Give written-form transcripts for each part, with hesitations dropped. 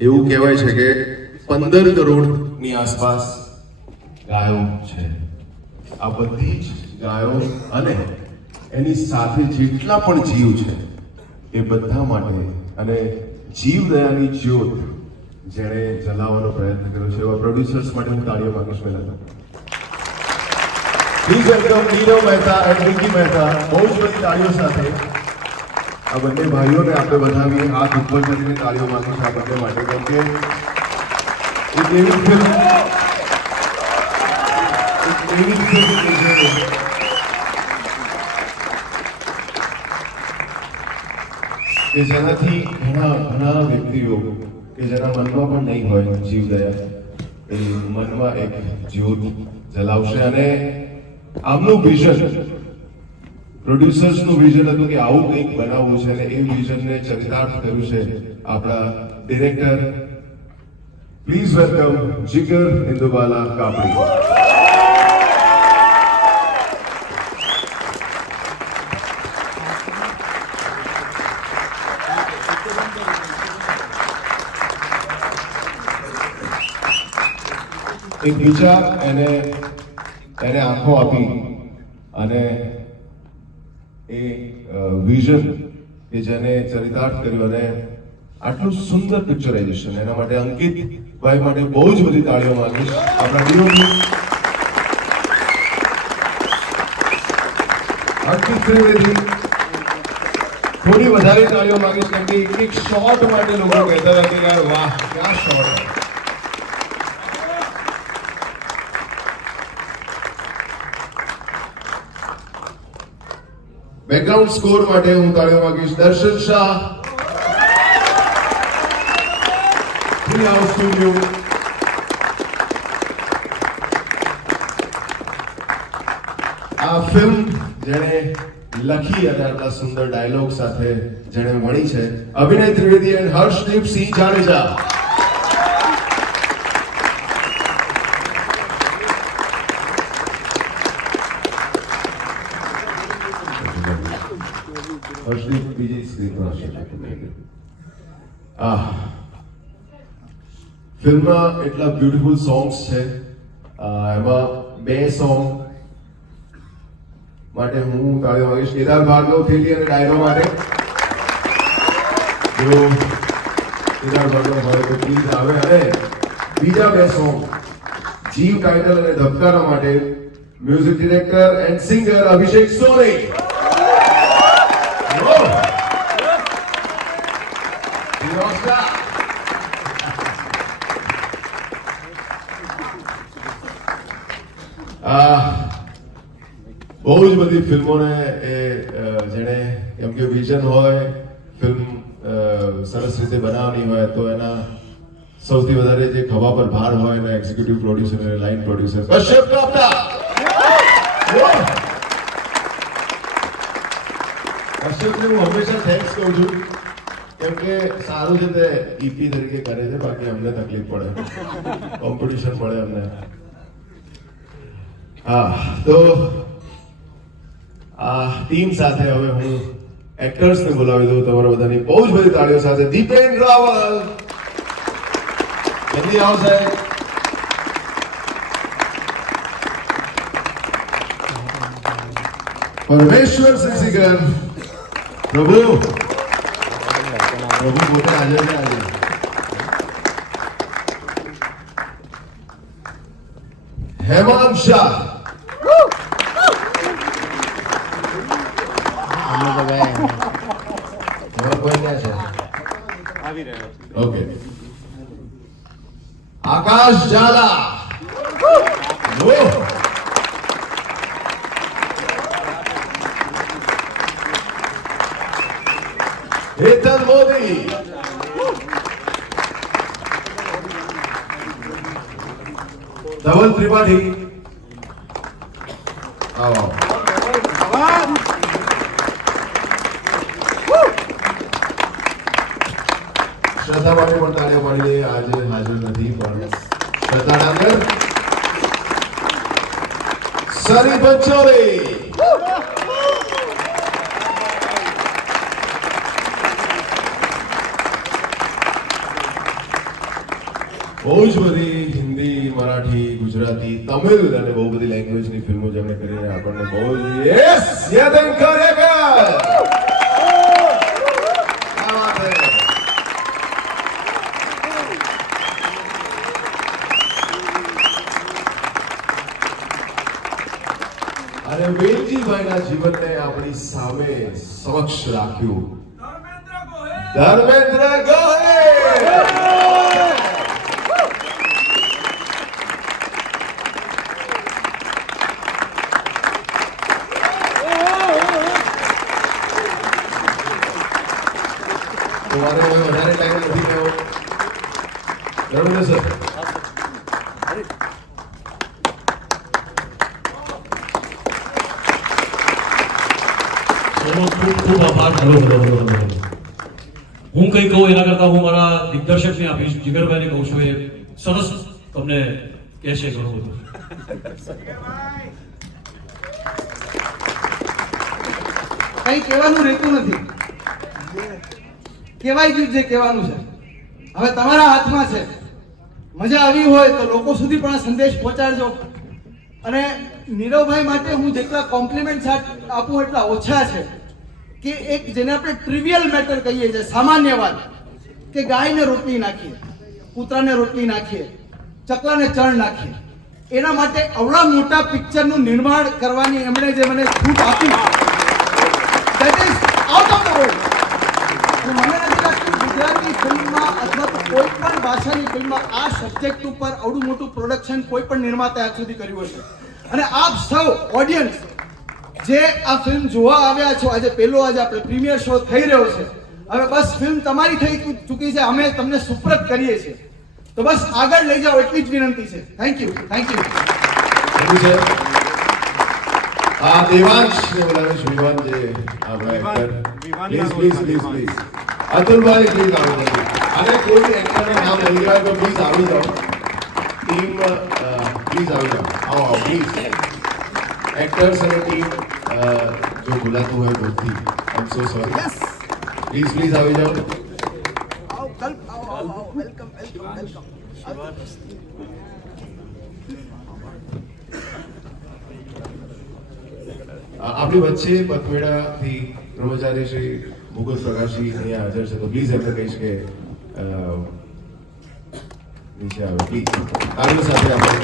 એવું કહેવાય છે કે 15 કરોડની આસપાસ ગાયો છે. આ બધી જ ગાયો અને એની સાથે જેટલા પણ જીવ છે એ બધા માટે અને જીવદયાની જ્યોત જેણે જલાવવાનો પ્રયત્ન કર્યો છે એવા પ્રોડ્યુસર્સ માટે હું તાળીઓ માંગીશ. પહેલા please welcome Nirav Mehta and Rinki Mehta. બહુ જ બધી તાળીઓ સાથે આ બંને ભાઈઓને આપણે વધાવીએ. હાથ ઉપર કરીને તાળીઓ માંગીશ આ બંને માટે, કેમ કે એક એવી ફિલ્મ કે જેનાથી ઘણા વ્યક્તિઓ કે જેના મનમાં પણ નહીં હોય જીવદયા, એ મનમાં એક જ્યોત જલાવશે. અને આમનું વિઝન, પ્રોડ્યુસર્સનું વિઝન હતું કે આવું કંઈક બનાવવું છે અને એ વિઝનને ચરિતાર્થ કર્યું છે આપણા ડિરેક્ટર. પ્લીઝ વેલકમ જીગર ઇન્દુબાલા કાપડી. એક વિચાર એને આંખો આપી અને એ વિઝન કે જેને ચરિતાર્થ કર્યું અને આટલું સુંદર પિક્ચરાઇઝેશન, એના માટે અંકિત ભાઈ માટે બહુ જ બધી તાળીઓ માંગીશ. આપણા ડીઓપી અંકિત ત્રિવેદી, થોડી વધારે તાળીઓ માંગીશ કેમ કે એક શોટ માટે લોકો કહેતા હતા કે યાર વાહ ક્યાં શોટ. બેકગ્રાઉન્ડ સ્કોર માટે હું તાળીઓ માંગીશ દર્શન શાહ, ટ્રી હાઉસ સ્ટુડિયો. આ ફિલ્મ જેણે લખી અને આટલા સુંદર ડાયલોગ સાથે જેણે મળી છે અભિનય ત્રિવેદી એન્ડ હર્ષદીપ સિંહ જાડેજા. હર્ષદીપ બીજી સ્ક્રીન પર હશે. ફિલ્મમાં એટલા બ્યુટીફુલ સોંગ્સ છે. એમાં 2 સોંગ માટે હું તાળીઓ માંગીશ. કેદાર ભાર્ગવ થેલી અને ડાયરો માટે. જો કેદાર ભાર્ગવ હોય તો પ્લીઝ આવે. અને બીજા 2 સોંગ જીવ ટાઇટલ અને ધબકારા માટે મ્યુઝિક ડિરેક્ટર એન્ડ સિંગર અભિષેક સોની. બહુ જ બધી ફિલ્મોને જેણે કેમ કે વિઝન હોય ફિલ્મ સરસ રીતે બનાવવાની હોય તો એના સૌથી વધારે જે ખભા પર ભાર હોય એના એક્ઝિક્યુટિવ પ્રોડ્યુસર અને લાઇન પ્રોડ્યુસર કશ્યપ કાપડા. કશ્યપને હું હંમેશા થેન્ક્સ કહું છું કેમ કે સારું છે તે ઈપી તરીકે કરે છે, બાકી અમને તકલીફ પડે, કોમ્પિટિશન પડે અમને. હા, તો આ ટીમ સાથે હવે હું એક્ટર્સને બોલાવી દઉં તમારા બધાની બહુ જ બધી તાળીઓ સાથે. દીપેન રાવલ, જલ્દી આવો સાહેબ. પરમેશ્વર સિંહ, પ્રભુ પોતે હાજર છે આજે. હેમાંગ શાહ, ઓકે. આકાશ ઝાલા, હેતલ મોદી, ધવલ ત્રિપાઠી, આવો. શ્રદ્ધા માટે પણ તાળીઓ પાડી દઈએ. આજે હાજર નથી પણ શ્રદ્ધા ડાંગર, સરી પંચોલી, બહુ જ બધી હિન્દી, મરાઠી, ગુજરાતી, તમિલ અને બહુ બધી લેંગ્વેજની ફિલ્મો જેમણે કરીને આપણને બહુ જ યસ યદન કરેગા. क्या बात है. અને વેલજીભાઈના જીવનને આપણી સામે સમક્ષ રાખ્યું ધર્મેન્દ્ર ગોહિલ. તમારે વધારે ટાઈમ નથી લેવો. ધર્મેન્દ્ર સર ખૂબ ખૂબ આભાર. હું કંઈ કહું એના કરતાં હું મારા દિગ્દર્શકને આપીશ, જીગરભાઈને કહું છું. એ સરસ તમને કહેશે ઘણું બધું. કઈ કહેવાનું રહેતું નથી, કહેવાય ગયું જે કહેવાનું છે. હવે તમારા હાથમાં છે. મજા આવી હોય તો લોકો સુધી પણ આ સંદેશ પહોંચાડજો. અને નીરવભાઈ માટે હું જેટલા કોમ્પ્લિમેન્ટ આપું એટલા ઓછા છે. કે એક જેને આપણે ટ્રિવિયલ મેટર કહીએ છીએ, સામાન્ય વાત, કે ગાયને રોટલી નાખીએ, કૂતરાને રોટલી નાખીએ, ચકલાને ચણ નાખીએ, એના માટે અવળા મોટા પિક્ચરનું નિર્માણ કરવાની એમણે જે મને છૂટ આપી, that is out of the world. અને મને નથી લાગતું ગુજરાતી ફિલ્મમાં અથવા તો કોઈ પણ ભાષાની ફિલ્મમાં આ સબ્જેક્ટ ઉપર આવડું મોટું પ્રોડક્શન કોઈ પણ નિર્માતા આજ સુધી કર્યું હશે. અને આપ સૌ ઓડિયન્સ જે આ ફિલ્મ જોવા આવ્યા છો, આજે આપણે પ્રીમિયર શો થઈ રહ્યો છે. હવે બસ ફિલ્મ તમારી થઈ ચૂકી છે, અમે તમને સુપ્રત કરીએ છીએ. તો બસ આગળ લઈ જાઓ એટલી જ વિનંતી છે. Thank you. આ દેવાંશ ને બોલાવીશ. વિવાન જે આપણા એક્ટર, પ્લીઝ અતુલભાઈ પ્લીઝ આવી જાઓ. અને કોઈ એક્ટરનું નામ લઈ રહ્યા તો પ્લીઝ આવી જાઓ. ટીમ પ્લીઝ આવી જાઓ. આવો પ્લીઝ. એક્ટર્સ અને ટીમ જો બોલાતું હોય ભૂલથી, આઈ એમ સો સોરી. પ્લીઝ આવી જાઓ. આપણી વચ્ચે પથમેડાથી બ્રહ્મચારી શ્રી મુકુલ પ્રકાશજી અહીંયા હાજર છે. તો પ્લીઝ એમને કહીશ કે નીચે આવે પ્લીઝ. તાળીઓ સાથે આપણે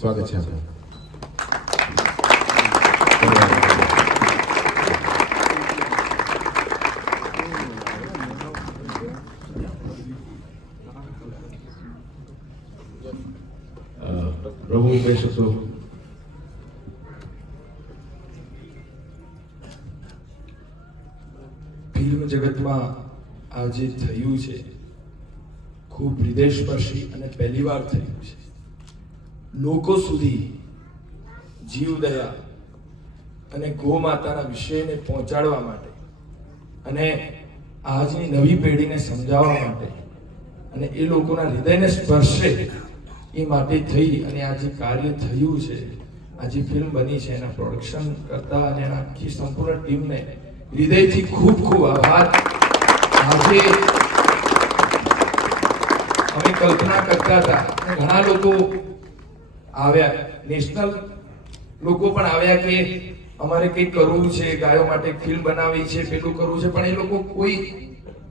સ્વાગત છે આપનું. પ્રભુ કહી શકશો? ફિલ્મ જગતમાં આ જે થયું છે ખૂબ હૃદયસ્પર્શી અને પહેલીવાર થયું છે. લોકો સુધી જીવદયા અને ગો માતાના વિષયને પહોંચાડવા માટે અને આજની નવી પેઢીને સમજાવવા માટે અને એ લોકોના હૃદયને સ્પર્શે એ માટે થઈ અને આ જે કાર્ય થયું છે, આ જે ફિલ્મ બની છે, એના પ્રોડક્શન કરતા અને એના આખી સંપૂર્ણ ટીમને હૃદયથી ખૂબ ખૂબ આભાર. આજે અમે કલ્પના કરતા હતા, ઘણા લોકો આવ્યા, નેશનલ લોકો પણ આવ્યા કે અમારે કંઈક કરવું છે, ગાયો માટે ફિલ્મ બનાવી છે, પેલું કરવું છે, પણ એ લોકો કોઈ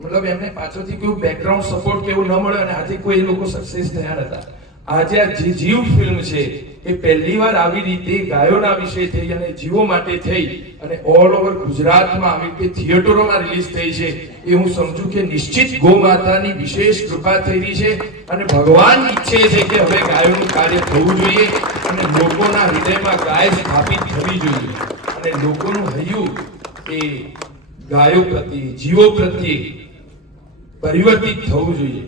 મતલબ એમને પાછળથી કોઈ બેકગ્રાઉન્ડ સપોર્ટ કે એવું ન મળ્યો અને આજે કોઈ એ લોકો સક્સેસ થયા નતા. આજે આ જે જીવ ફિલ્મ છે એ પહેલીવાર આવી રીતે ગાયોના વિષય થઈ અને જીવો માટે થઈ અને ઓલ ઓવર ગુજરાતમાં આવી રીતે થિયેટરોમાં રિલીઝ થઈ છે. એ હું સમજુ કે નિશ્ચિત ગો માતાની વિશેષ કૃપા થઈ રહી છે અને ભગવાન ઈચ્છે છે કે હવે ગાયોનું કાર્ય થવું જોઈએ અને લોકોના હૃદયમાં ગાય સ્થાપિત થવી જોઈએ અને લોકોનું હૈયું એ ગાયો પ્રત્યે, જીવો પ્રત્યે પરિવર્તિત થવું જોઈએ.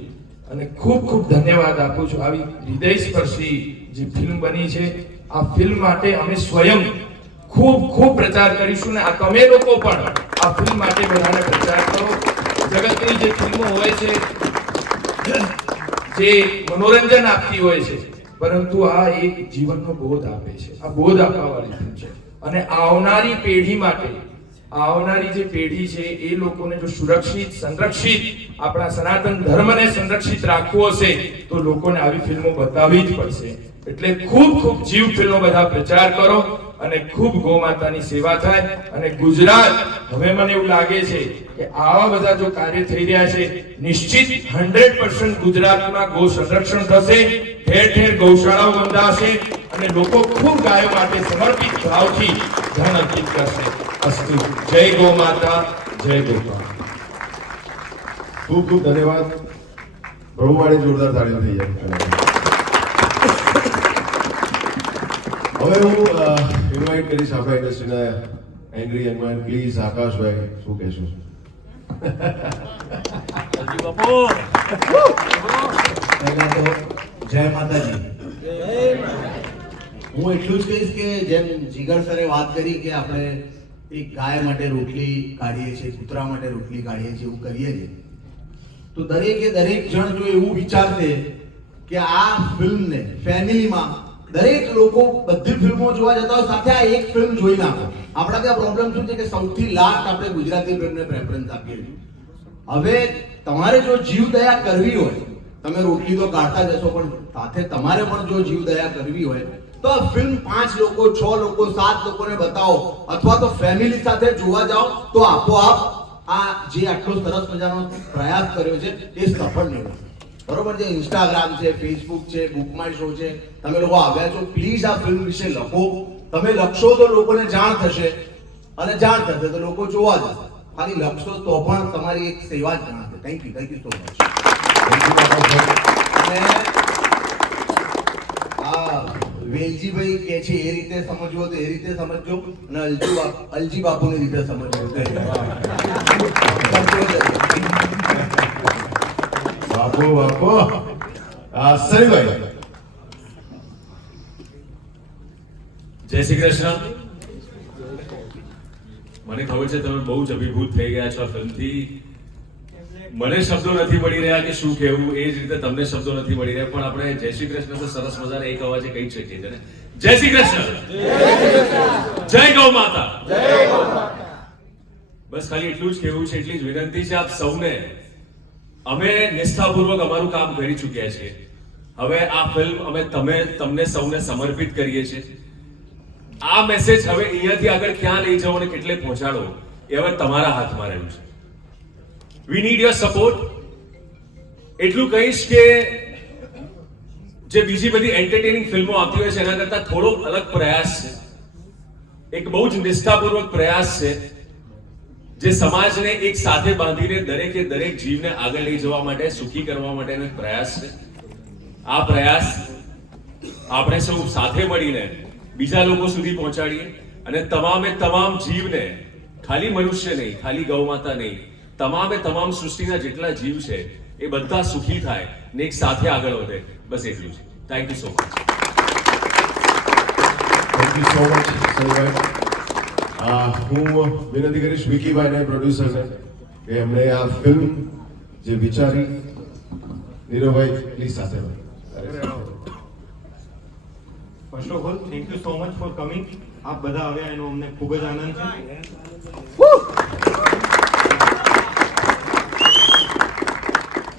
અને ખૂબ ખૂબ ધન્યવાદ આપું છું આવી હૃદયસ્પર્શી જે ફિલ્મ બની છે આ ફિલ્મ માટે અમે સ્વયં ખૂબ ખૂબ પ્રચાર કરીશું ને આ તમે લોકો પણ આ ફિલ્મ માટે બધાને પ્રચાર કરો. જગતની જે ફિલ્મો હોય છે જે મનોરંજન આપતી હોય છે પરંતુ આ એક જીવનનો બોધ આપે છે. આ બોધ આપવા વાળી ફિલ્મ છે અને આવનારી પેઢી માટે આવનારી જે પેઢી છે એ લોકોને જો સુરક્ષિત સંરક્ષિત આપણા સનાતન ધર્મને સંરક્ષિત રાખવો હશે તો લોકોને આવી ફિલ્મો બતાવવી જ પડશે. એટલે ખૂબ ખૂબ જીવ ફિલ્મો બધા પ્રચાર કરો અને ખૂબ ગૌ માતાની સેવા થાય. અને ગુજરાત હવે મને એવું લાગે છે કે આવા બધા જો કાર્ય થઈ રહ્યા છે નિશ્ચિત 100% ગુજરાતમાં ગૌ સંરક્ષણ થશે, ઠેર ઠેર ગૌશાળાઓ બંધાશે અને લોકો ખૂબ ગાયો માટે સમર્પિત ભાવથી ધન અર્પિત કરશે. અસ્તુ. જય ગૌ માતા, જય ગોપાલ. ખૂબ ખૂબ ધન્યવાદ. પ્રભુવાળી જોરદાર તાળીઓ થઈ જાય. હવે હું ઇન્વાઇટ કરીશ આપણા ઇન્ડસ્ટ્રીના એંગ્રી યંગમેન. પ્લીઝ આકાશભાઈ, શું કહેશો? પહેલા તો જય માતાજી. હું એટલું જ કહીશ કે જેમ જીગર સરે વાત કરી કે આપણે એક ગાય માટે રોટલી કાઢીએ છીએ, કૂતરા માટે રોટલી કાઢીએ છીએ, એવું કરીએ છીએ, તો દરેક જણ જો એવું વિચારશે કે આ ફિલ્મને ફેમિલીમાં દરેક લોકો બધી ફિલ્મો જોવા જતા હોય સાથે આ એક ફિલ્મ જોઈ નાખો. આપણા ત્યાં પ્રોબ્લેમ શું છે કે સૌથી લાસ્ટ આપણે ગુજરાતી ફિલ્મને પ્રેફરન્સ આપીએ છીએ. હવે તમારે જો જીવ દયા કરવી હોય, તમે રોટલી તો કાઢતા જશો પણ સાથે તમારે પણ જો જીવ દયા કરવી હોય તો આ ફિલ્મ 5 લોકો, 6 લોકો, 7 લોકોને બતાવો અથવા તો ફેમિલી સાથે જોવા જાઓ તો આપોઆપ આ જે આટલો સરસ મજાનો પ્રયાસ કર્યો છે એ સફળ નીવડશે. બરોબર છે. ઇન્સ્ટાગ્રામ છે, ફેસબુક છે, બુક માય શો છે, તમે લોકો આવ્યા છો, પ્લીઝ આ ફિલ્મ વિશે લખો. તમે લખશો તો લોકોને જાણ થશે અને જાણ થશે તો લોકો જોવા જશે. ખાલી લખશો તો પણ તમારી એક સેવા જ ગણાશે. Thank you so much. અને આ વેલજીભાઈ કે છે એ રીતે સમજવો તો એ રીતે સમજજો અને અલજી બાપુની રીતે સમજવો તો બાપુ બાપુ. સરીભાઈ. જય શ્રી કૃષ્ણ. મને ખબર છે તમે બહુ જ અભિભૂત થઈ ગયા છો આ ફિલ્મથી. મને શબ્દો નથી મળી રહ્યા કે શું કહેવું, એ જ રીતે તમને શબ્દો નથી મળી રહ્યા, પણ આપણે જય શ્રી કૃષ્ણ તો સરસ મજાના એક અવાજે કહી શકીએ છીએ ને. જય શ્રી કૃષ્ણ, જય ગૌ માતા. બસ ખાલી એટલું જ કહેવું છે, એટલી જ વિનંતી છે આપ સૌને. અમે નિષ્ઠાપૂર્વક અમારું કામ કરી ચૂક્યા છીએ. હવે આ ફિલ્મ અમે તમને સૌને સમર્પિત કરીએ છીએ. આ મેસેજ હવે અહીંયાથી આગળ ક્યાં લઈ જાઓ અને કેટલે પહોંચાડો એ હવે તમારા હાથમાં રહ્યું છે. We need your support. એટલું કહીશ કે જે બીજી બધી એન્ટરટેનિંગ ફિલ્મો આવતી હોય છે એના કરતા થોડો અલગ પ્રયાસ છે. એક બહુ જ નિષ્ઠાપૂર્વક પ્રયાસ છે જે સમાજને એક સાથે બાંધીને દરેકે દરેક જીવને આગળ લઈ જવા માટે, સુખી કરવા માટેનો એક પ્રયાસ છે. આ પ્રયાસ આપણે સૌ સાથે મળીને બીજા લોકો સુધી પહોંચાડીએ અને તમામે તમામ જીવને, ખાલી મનુષ્ય નહીં, ખાલી ગૌ માતા નહીં, તમામે તમામ સૃષ્ટિના જેટલા જીવ છે એ બધા સુખી થાય ને એક સાથે આગળ વધે. બસ એટલું છે. Thank you so much. Thank you so much સરીભાઈ. હું વિનંતી કરીશ વિકીભાઈને, પ્રોડ્યુસરને, કે એમણે આ ફિલ્મ જે વિચારી, નીરવભાઈ પ્લીઝ સાથે. First of all thank you so much for coming. આપ બધા આવ્યા એનો અમને ખૂબ જ આનંદ છે.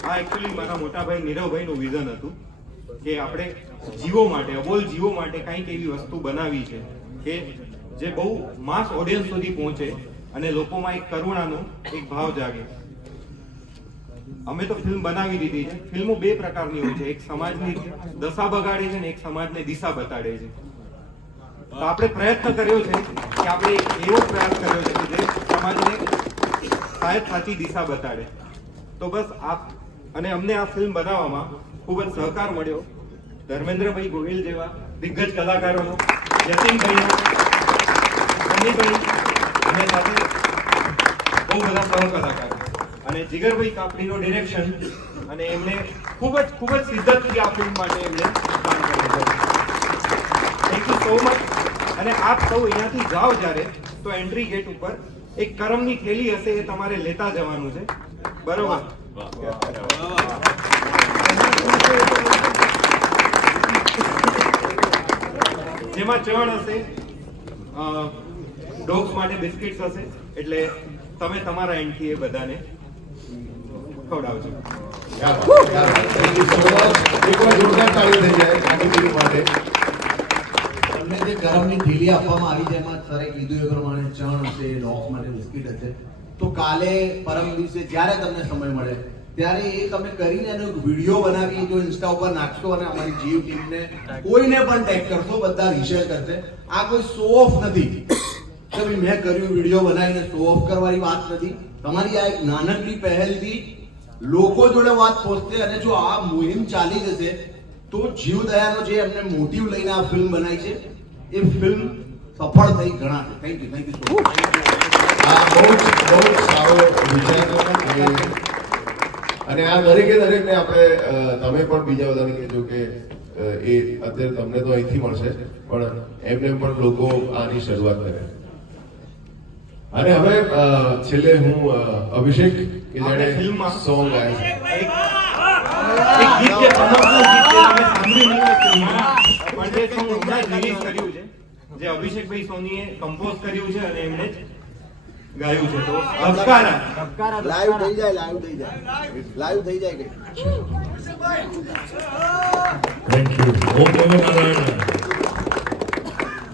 આ એકચ્યુઅલી મારા મોટા ભાઈ નીરવભાઈનું વિઝન હતું કે આપણે જીવો માટે, અબોલ જીવો માટે કંઈક એવી વસ્તુ બનાવી છે કે જે બહુ માસ ઓડિયન્સ સુધી પહોંચે અને લોકોમાં એક કરુણાનો એક ભાવ જાગે. અમે તો ફિલ્મ બનાવી દીધી છે. ફિલ્મો બે પ્રકારની હોય છે, એક સમાજની દશા બગાડે છે ને એક સમાજને દિશા બતાડે છે. તો આપણે પ્રયત્ન કર્યો છે કે આપણે એક એવો પ્રયાસ કર્યો છે કે જે સમાજને શાયદ સાચી દિશા બતાડે. તો બસ આપ અને અમને આ ફિલ્મ બનાવવામાં ખૂબ જ સહકાર મળ્યો ધર્મેન્દ્રભાઈ ગોહિલ જેવા દિગ્ગજ કલાકારોનો, યતીનભાઈનો, સન્નીભાઈ અને સાથે બહુ બધા સહકલાકારો અને જીગરભાઈ કાપડીનો ડિરેક્શન અને એમને ખૂબ જ શિદ્દતથી આ ફિલ્મ માટે એમને કામ કર્યું છે. So much. અને આપ સૌ અહીંયાથી જાઓ જ્યારે તો એન્ટ્રી ગેટ ઉપર એક કરમની થેલી હશે, એ તમારે લેતા જવાનું છે, બરોબર? જેમાં ચણ હશે, ડોગ્સ માટે બિસ્કિટ્સ હશે, એટલે તમે તમારા એન્ડથી એ બધાને ખવડાવજો. Thank you so much. એકવાર જોરદાર તાળી થઈ જાય કાઠીગીરી માટે. તમને જે ગરમની થેલી આપવામાં આવી છે એમાં સરે કીધું એ પ્રમાણે ચણ હશે, ડોગ્સ માટે બિસ્કિટ હશે. તો કાલે પરમ દિવસે જ્યારે તમને સમય મળે ત્યારે એ તમે કરીને એનો એક વિડીયો બનાવી જો ઇન્સ્ટા ઉપર નાખશો અને અમારી જીવ ટીમને કોઈને પણ ટેગ કરશો, બધા રીશેર કરશે. આ કોઈ શો ઓફ નથી કે ભાઈ મેં કર્યું વિડીયો બનાવીને શો ઓફ કરવાની વાત નથી. તમારી આ એક નાનકડી પહેલથી લોકો જોડે વાત પહોંચશે અને જો આ મુહિમ ચાલી જશે તો જીવદયાનો જે એમને મોટિવ લઈને આ ફિલ્મ બનાવી છે એ ફિલ્મ સફળ થઈ ગણાશે. Thank you so much. આ બહુ જ સારો વિચાર છે અને આ દરેકને આપણે તમે પણ બીજા બધાને કહેજો કે એ અત્યારે તમને તો અહીંથી મળશે પણ એમને પણ લોકો આની શરૂઆત કરે. અને હવે છેલ્લે હું અભિષેક કે જેણે ફિલ્મમાં સોંગ ગાય છે એક ગીત જે પ્રમોશનલ ગીત છે, તમે સાંભળ્યું નહીં હોય ફિલ્મમાં, પણ જે સોંગ હમણાં જ રિલીઝ કર્યું છે, જે અભિષેકભાઈ સોનીએ કમ્પોઝ કર્યું છે અને એમણે જ ગાયું છે. તો ધબકારા લાઈવ થઈ જાય કઈ. Thank you. ઓમ નમો નારાયણ.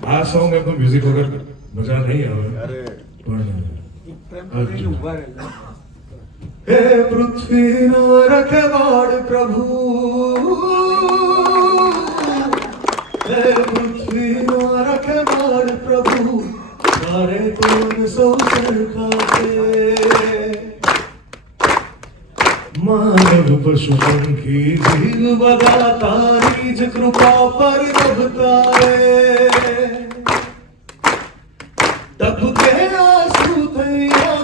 આ સોંગ એમ તો મ્યુઝિક વગર મજા નહીં આવે પણ હે પૃથ્વીનો રખવાડ પ્રભુ, હે પૃથ્વીનો રખવાડ પ્રભુ, તારે કોણ સૌ સરખા છે. માનવ પશુ પંખી જીવ બધા તારી જ કૃપા પર દબતા રે. તબ કે આંસુ થયા